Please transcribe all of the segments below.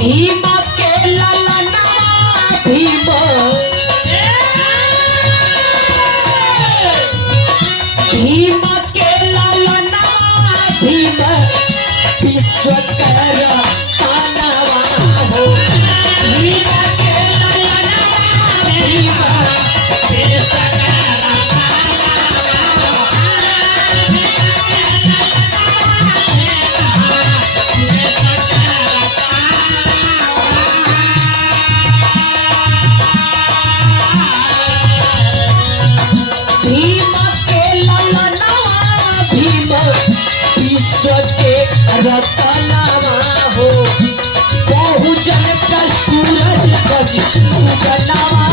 भीम के ललना भीम भीम के ललना भीम विश्वकर्मा कानवा हो भीम के ललना भीम रतनवा हो बहुजन का सूरज बनी सुगनवा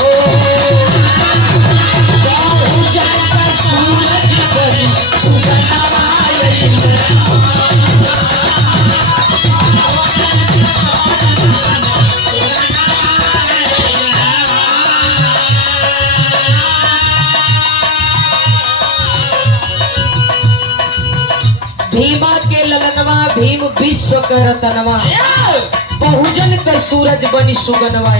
हो बहुजन का सूरज बनी सुगनवा भीमा के ललनवा भीम विश्व के रतनवा बहुजन का सूरज बनी सुगनवा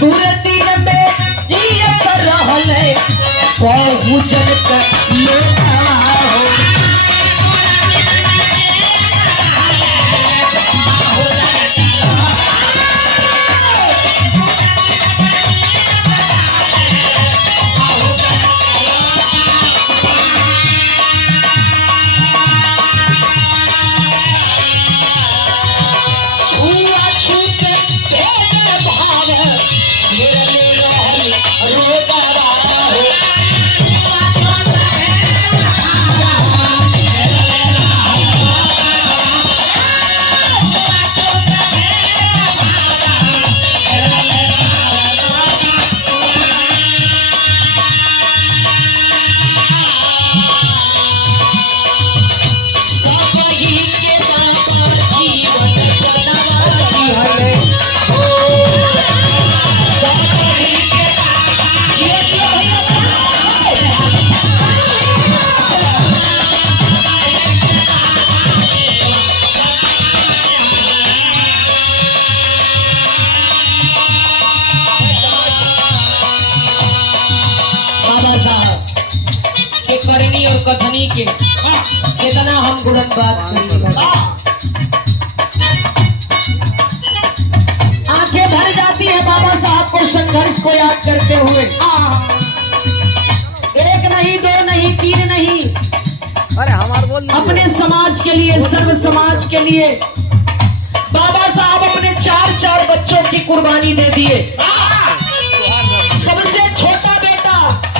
पूरे तीन में जिया कर रहले बहुजन का लेनवा हो और कथनी के कितना हम गुणन बात करेंगे आंखें भर जाती है बाबा साहब को संघर्ष को याद करते हुए। एक नहीं दो नहीं तीन नहीं अरे हमारे बोल अपने समाज के लिए सर्व समाज के लिए बाबा साहब अपने चार बच्चों की कुर्बानी दे दिए। सबसे छोटा बेटा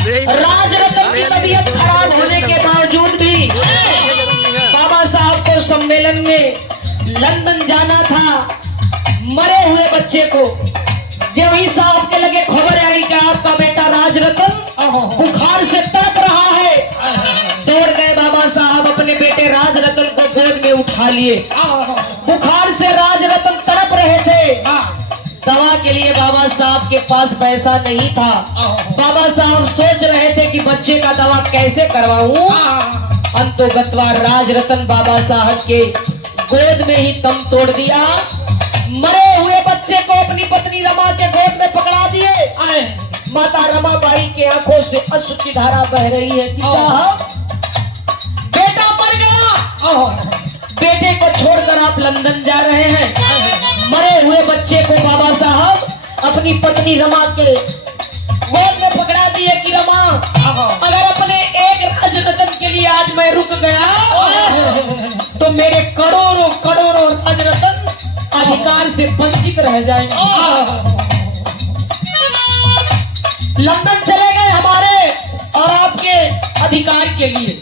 राजरत्न की तबीयत खराब होने के बावजूद भी बाबा साहब को सम्मेलन में लंदन जाना था। मरे हुए बच्चे को जब ही साहब के लगे खबर आई कि आपका बेटा राजरत्न बुखार से तड़प रहा है, दौड़ गए बाबा साहब अपने बेटे राजरत्न को गोद में उठा लिए। बुखार से राजरत्न तड़प रहे थे। दवा के लिए बाबा साहब के पास पैसा नहीं था। बाबा साहब सोच रहे थे कि बच्चे का दवा कैसे करवाऊं। अंतोगत्वा राजरत्न बाबा साहब के गोद में ही दम तोड़ दिया। मरे हुए बच्चे को अपनी पत्नी रमा के गोद में पकड़ा दिए। माता रमाबाई के आंखों से अश्रु की धारा बह रही है कि साहब बेटा मर गया। बेटे को छोड़कर आप लंदन जा रहे हैं। मरे हुए बच्चे को बाबा साहब अपनी पत्नी रमा के गोद में पकड़ा दिए कि रमा अगर अपने एक राजरत्न के लिए आज मैं रुक गया तो मेरे करोड़ों करोड़ों राजरत्न अधिकार से वंचित रह जाएंगे। लंदन चले गए हमारे और आपके अधिकार के लिए।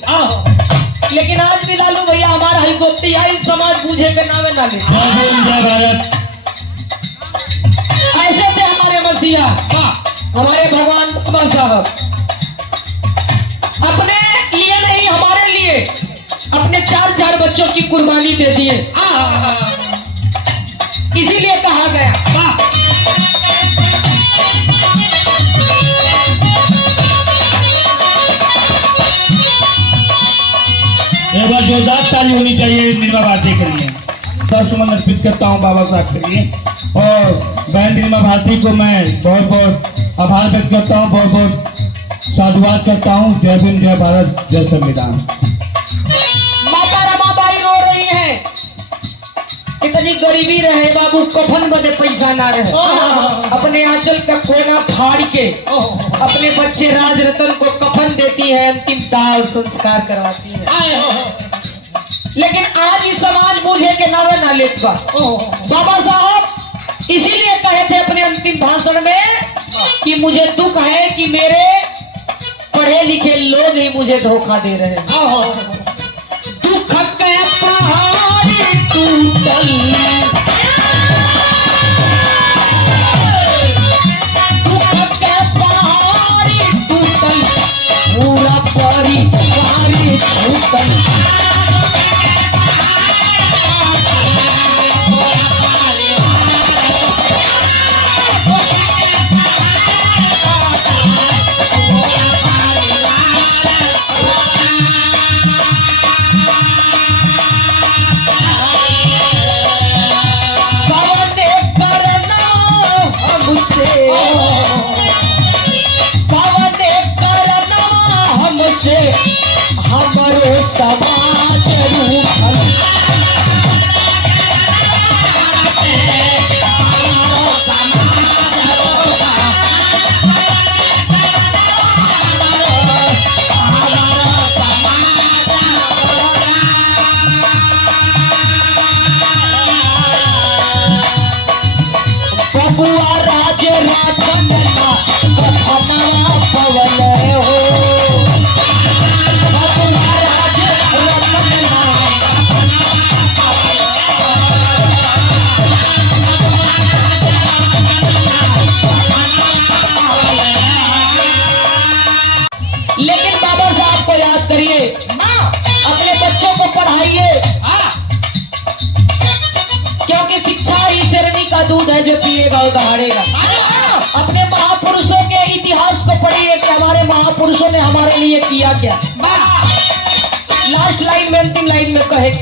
लेकिन आज भी लालू भैया हमारा हिकोतियाई समाज बूझे के नामे ना ले। ऐसे थे हमारे मसीहा, हमारे भगवान बाबा साहब अपने लिए नहीं हमारे लिए अपने चार बच्चों की कुर्बानी दे दिए। इसीलिए कहा गया जो ताली होनी चाहिए निर्मा भारती के लिए। 10 सुमन अर्पित करता हूँ बाबा साहब के लिए। और बहन निर्मा भारती को मैं बहुत बहुत आभार व्यक्त करता हूँ, बहुत बहुत साधुवाद करता हूँ। जय भीम, जय भारत, जय संविधान। माता रमाबाई रो रही है, इतनी गरीबी रहे बाबू, कफन बदे पैसा ना रहे, अपने आंचल का कोना फाड़ के अपने बच्चे राज रतन को कफन देती है, अंतिम दाह संस्कार करवाती है। लेकिन आज ही समाज मुझे के नावे ना लेत बा। बाबा साहब इसीलिए कहे थे अपने अंतिम भाषण में कि मुझे दुख है कि मेरे पढ़े लिखे लोग ही मुझे धोखा दे रहे हैं। दुख के पहाड़ी टूटल, दुख के पहाड़ी टूटल, पूरा परिवार छूटल। हमारे समाज रूठल, बबुआ राज राखना कथनवा पवन हो। लेकिन बाबा साहब को याद करिए, अपने बच्चों को पढ़ाइए, क्योंकि शिक्षा ही शेरनी का दूध है, जो पिएगा वो दहाड़ेगा। अपने महापुरुषों के इतिहास को पढ़िए कि हमारे महापुरुषों ने हमारे लिए किया क्या। लास्ट लाइन में, अंतिम लाइन में कहे,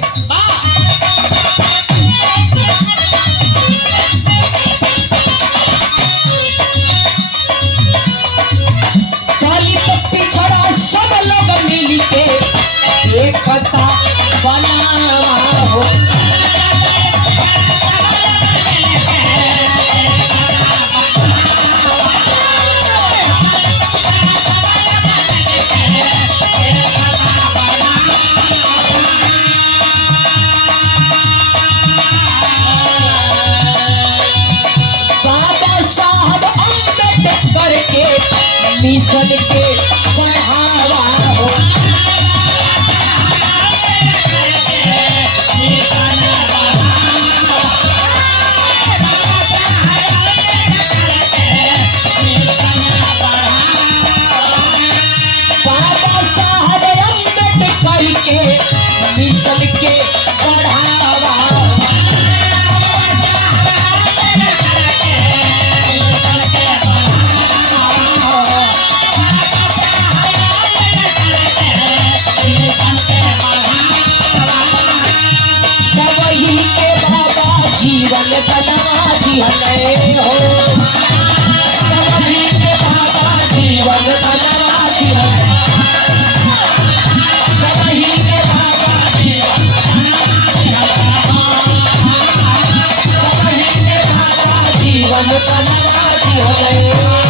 पिछड़ा सब लोग मिल के एकता बनावा हो। बाबा साहब अम्बेडकर के मिशन के बढ़ावा हो। बाबा साहब अम्बेडकर के मिशन के बढ़ावा हो। जीवन बनवा दिहले हो, सभी के बाबा जीवन बनवा दिहले, सभी के बाबा जीवन बनवा दिहले, सभी के बाबा जीवन बनवा दिहले।